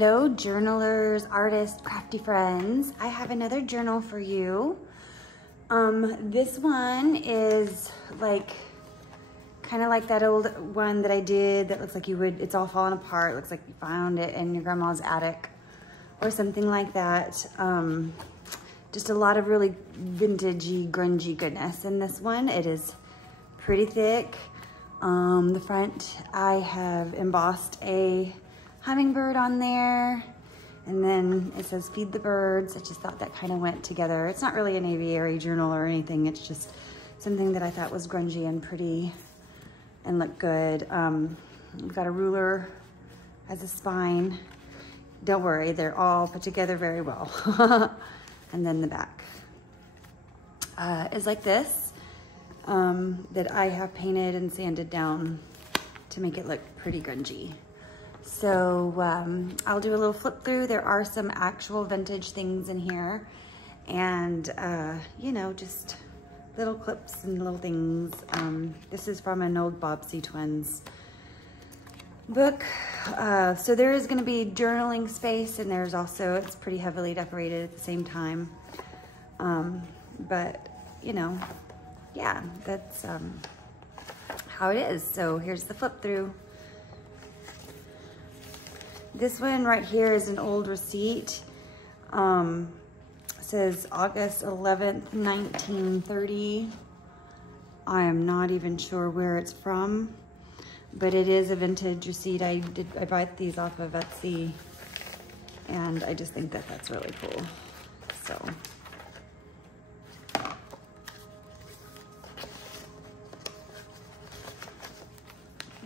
Hello, journalers, artists, crafty friends. I have another journal for you. This one is like, kind of like that old one that I did that looks like it's all falling apart. It looks like you found it in your grandma's attic or something like that. Just a lot of really vintagey, grungy goodness. And this one, it is pretty thick. The front, I have embossed a hummingbird on there, and then it says feed the birds. I just thought that kind of went together. It's not really an aviary journal or anything. It's just something that I thought was grungy and pretty and looked good. We've got a ruler as a spine. Don't worry, they're all put together very well. And then the back is like this, that I have painted and sanded down to make it look pretty grungy. So I'll do a little flip through. There are some actual vintage things in here, and you know, just little clips and little things. This is from an old Bobbsey Twins book. So there is going to be journaling space, and there's also, it's pretty heavily decorated at the same time. But you know, yeah, that's how it is. So here's the flip through. This one right here is an old receipt. It says August 11th, 1930. I am not even sure where it's from, but it is a vintage receipt. I bought these off of Etsy, and I just think that that's really cool. So.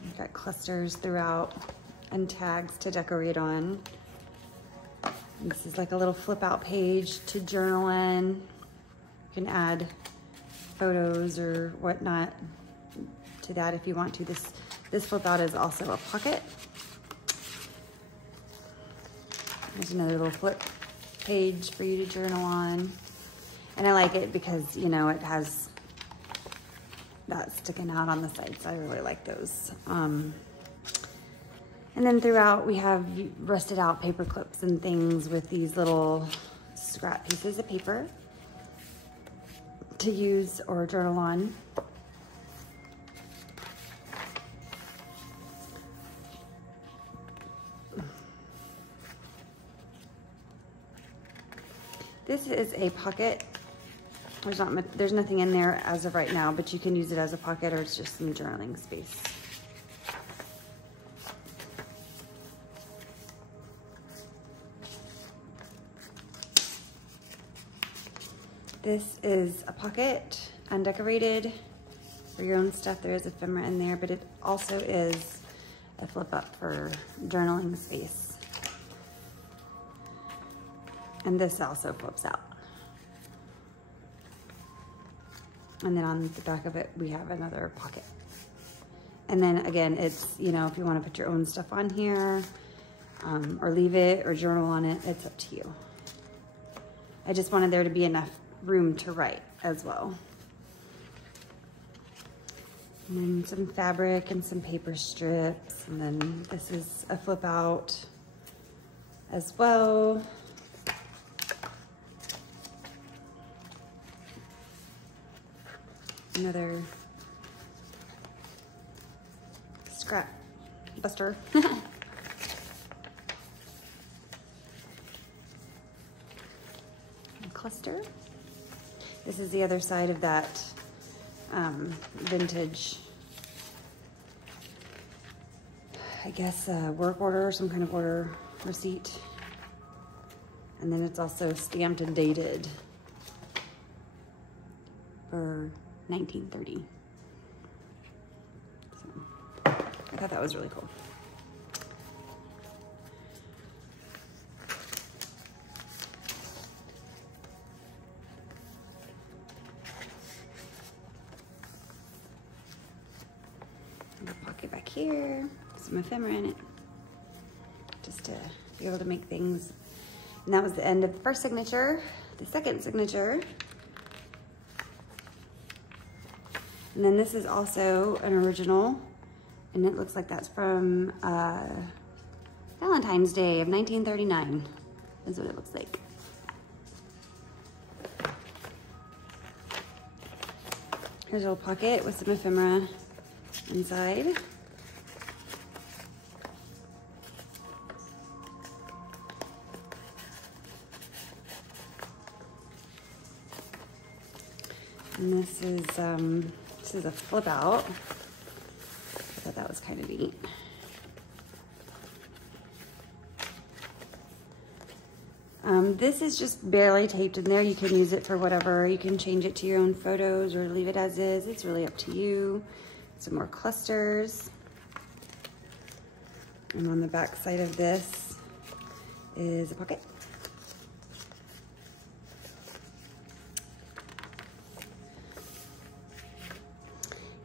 You've got clusters throughout and tags to decorate on. And this is like a little flip out page to journal in. You can add photos or whatnot to that if you want to. This flip out is also a pocket. There's another little flip page for you to journal on. And I like it because, you know, it has that sticking out on the sides. I really like those. And then throughout we have rusted out paper clips and things with these little scrap pieces of paper to use or journal on. This is a pocket. There's nothing in there as of right now, but you can use it as a pocket, or it's just some journaling space. This is a pocket, undecorated, for your own stuff. There is ephemera in there, but it also is a flip up for journaling space. And this also flips out. And then on the back of it, we have another pocket. And then again, it's, you know, if you want to put your own stuff on here, or leave it or journal on it, it's up to you. I just wanted there to be enough room to write as well. And then some fabric and some paper strips. And then this is a flip out as well. Another scrap buster. Cluster. This is the other side of that vintage, I guess, work order or some kind of order receipt. And then it's also stamped and dated for 1930. So I thought that was really cool. Back here, some ephemera in it, just to be able to make things. And that was the end of the first signature. The second signature, and then this is also an original, and it looks like that's from Valentine's Day of 1939. That's what it looks like. Here's a little pocket with some ephemera inside. And this is a flip out. I thought that was kind of neat. This is just barely taped in there. You can use it for whatever. You can change it to your own photos or leave it as is. It's really up to you. Some more clusters. And on the back side of this is a pocket.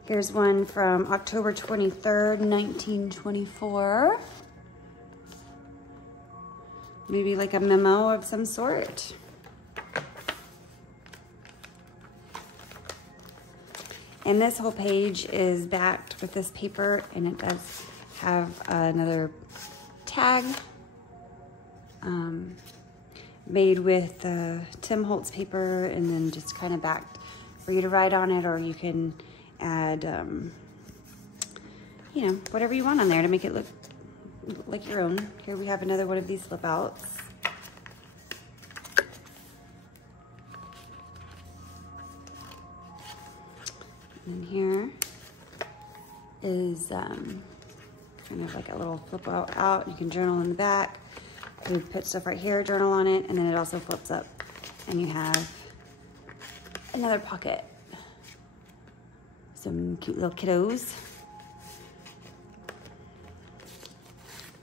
Here's one from October 23rd, 1924. Maybe like a memo of some sort. And this whole page is backed with this paper, and it does have another tag made with Tim Holtz paper, and then just kind of backed for you to write on it, or you can add, you know, whatever you want on there to make it look like your own. Here we have another one of these flip outs. And here is kind of like a little flip out. You can journal in the back. You put stuff right here, journal on it, and then it also flips up, and you have another pocket. Some cute little kiddos.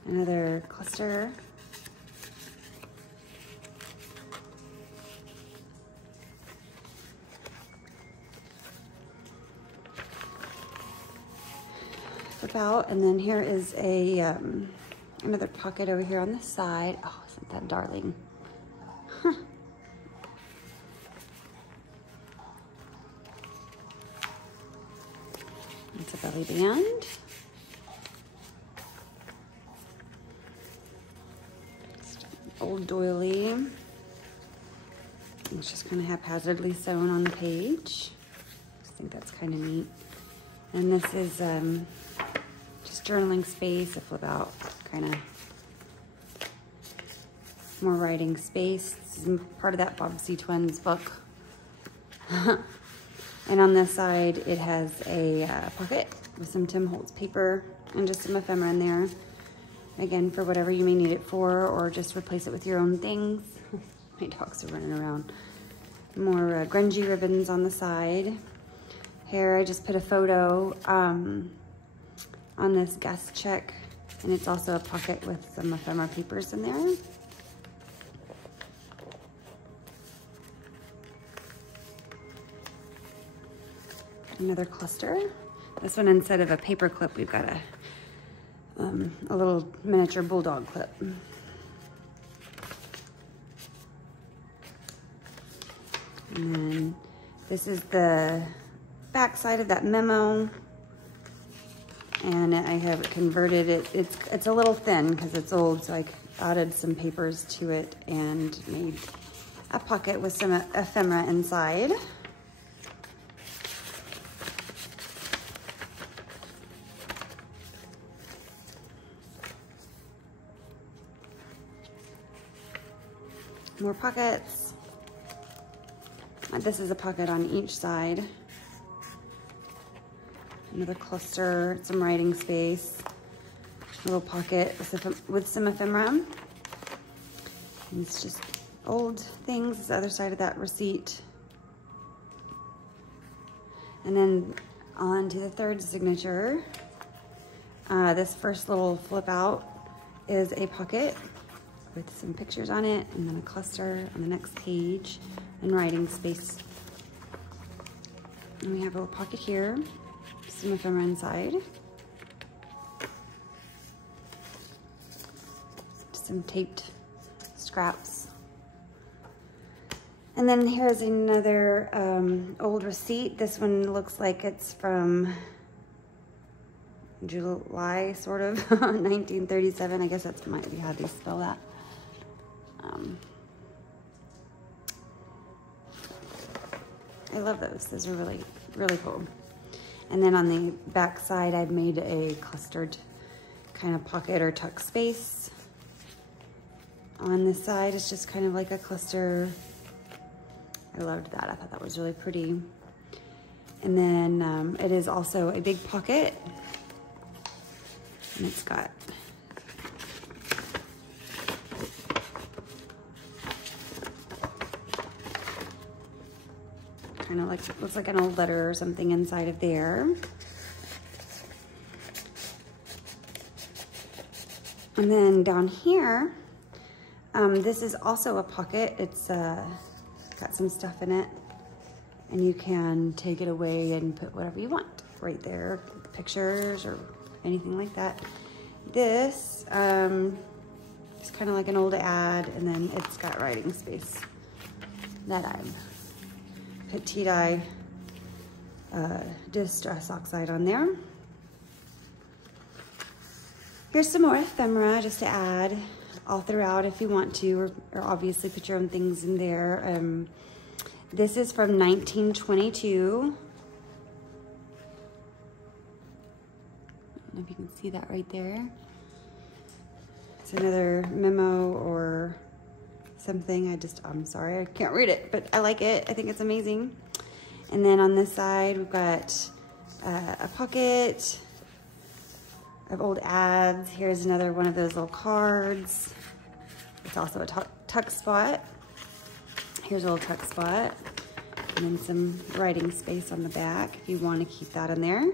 Another cluster. Flip out, and then here is a another pocket over here on the side. Oh, isn't that darling? Huh. It's a belly band. Old doily. It's just kind of haphazardly sewn on the page. I think that's kind of neat. And this is just journaling space, a flip out, kind of more writing space. This is part of that Bob C. Twins book. And on this side, it has a pocket with some Tim Holtz paper and just some ephemera in there. Again, for whatever you may need it for, or just replace it with your own things. My dogs are running around. More grungy ribbons on the side. Here, I just put a photo on this guest check, and it's also a pocket with some ephemera papers in there. Another cluster. This one, instead of a paper clip, we've got a little miniature bulldog clip. And then this is the back side of that memo, and I have converted it. It's a little thin because it's old, so I added some papers to it and made a pocket with some ephemera inside. More pockets. This is a pocket on each side. Another cluster, some writing space. A little pocket with some ephemera. And it's just old things. It's the other side of that receipt. And then on to the third signature. This first little flip out is a pocket with some pictures on it, and then a cluster on the next page, and writing space. And we have a little pocket here, some ephemera inside. Some taped scraps. And then here's another old receipt. This one looks like it's from July, sort of, 1937. I guess that's might be how they spell that. I love those. Those are really, really cool. And then on the back side, I've made a clustered kind of pocket or tuck space. On this side, it's just kind of like a cluster. I loved that. I thought that was really pretty. And then it is also a big pocket. And it's got kind of like, looks like an old letter or something inside of there. And then down here, this is also a pocket. It's got some stuff in it, and you can take it away and put whatever you want right there, pictures or anything like that. This is kind of like an old ad, and then it's got writing space that I've put tea-dye distress oxide on there. Here's some more ephemera just to add all throughout if you want to, or obviously put your own things in there. This is from 1922. I don't know if you can see that right there. It's another memo or something. I'm sorry, I can't read it, but I like it. I think it's amazing. And then on this side, we've got a pocket of old ads. Here's another one of those little cards. It's also a tuck spot. Here's a little tuck spot. And then some writing space on the back if you want to keep that in there.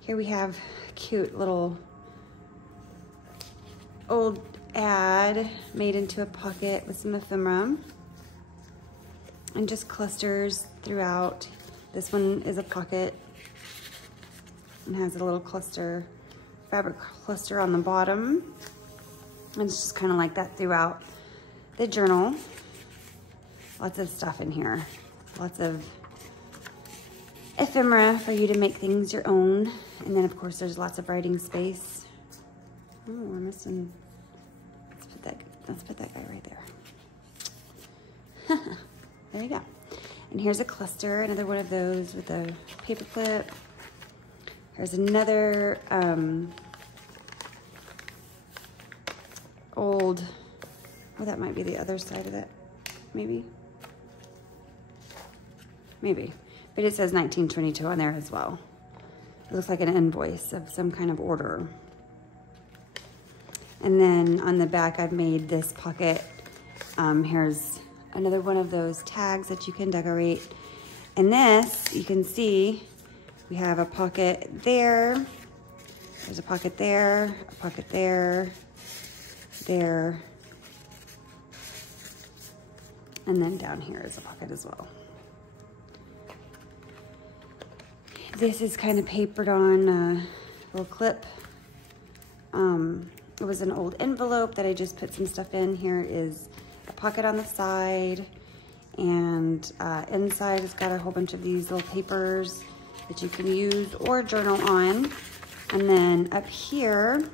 Here we have a cute little old ad made into a pocket with some ephemera. And just clusters throughout. This one is a pocket and has a little cluster, fabric cluster on the bottom. And it's just kind of like that throughout the journal. Lots of stuff in here. Lots of ephemera for you to make things your own. And then of course there's lots of writing space. Oh, we're missing, let's put that guy right there. There you go. And here's a cluster, another one of those with a paper clip. Here's another old, oh, that might be the other side of it, maybe. Maybe, but it says 1922 on there as well. It looks like an invoice of some kind of order. And then on the back, I've made this pocket. Here's another one of those tags that you can decorate. And this, you can see, we have a pocket there. There's a pocket there, a pocket there, there. And then down here is a pocket as well. This is kind of papered on a little clip. It was an old envelope that I just put some stuff in. Here is a pocket on the side, and inside it's got a whole bunch of these little papers that you can use or journal on. And then up here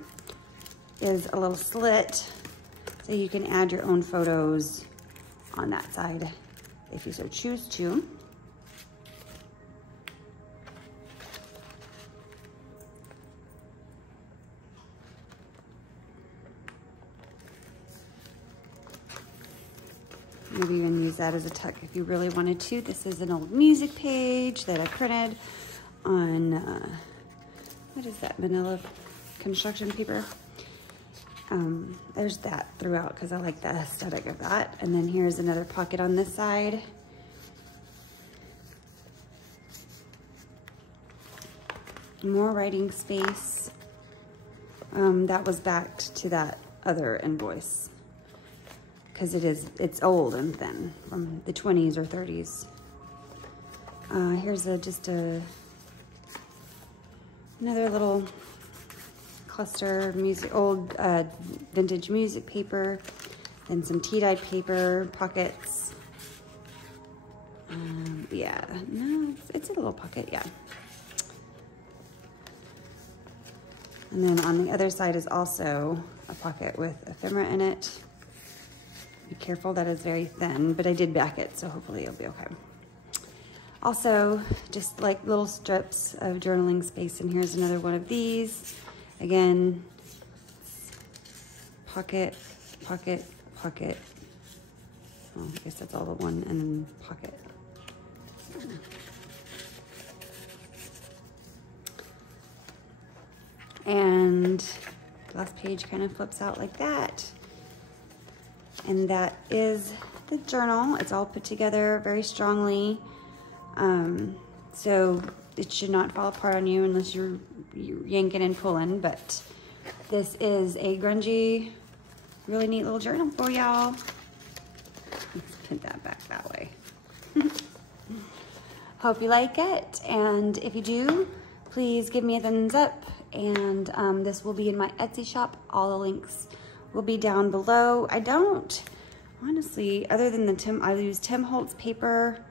is a little slit, so you can add your own photos on that side if you so choose to. Maybe even use that as a tuck if you really wanted to. This is an old music page that I printed on, what is that, manila construction paper? There's that throughout because I like the aesthetic of that. And then here's another pocket on this side. More writing space. That was backed to that other invoice, because it's old and thin, from the 20s or 30s. Here's another little cluster of music, old vintage music paper, and some tea-dyed paper, pockets. Yeah, no, it's a little pocket, yeah. And then on the other side is also a pocket with ephemera in it. Be careful, that is very thin, but I did back it, so hopefully it'll be okay. Also, just like little strips of journaling space, and here's another one of these. Again, pocket, pocket, pocket. Oh, I guess that's all the one, and then pocket. And the last page kind of flips out like that. And that is the journal. It's all put together very strongly. So it should not fall apart on you unless you're yanking and pulling, but this is a grungy, really neat little journal for y'all. Let's put that back that way. Hope you like it, and if you do, please give me a thumbs up, and this will be in my Etsy shop. All the links will be down below. I don't, honestly, other than I use Tim Holtz paper.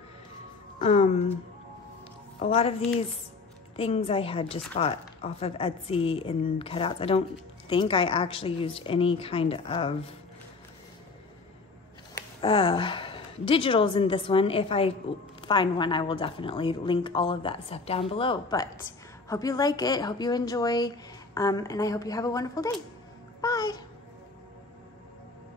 A lot of these things I had just bought off of Etsy in cutouts. I don't think I actually used any kind of digitals in this one. If I find one, I will definitely link all of that stuff down below. But hope you like it, hope you enjoy, and I hope you have a wonderful day. Bye.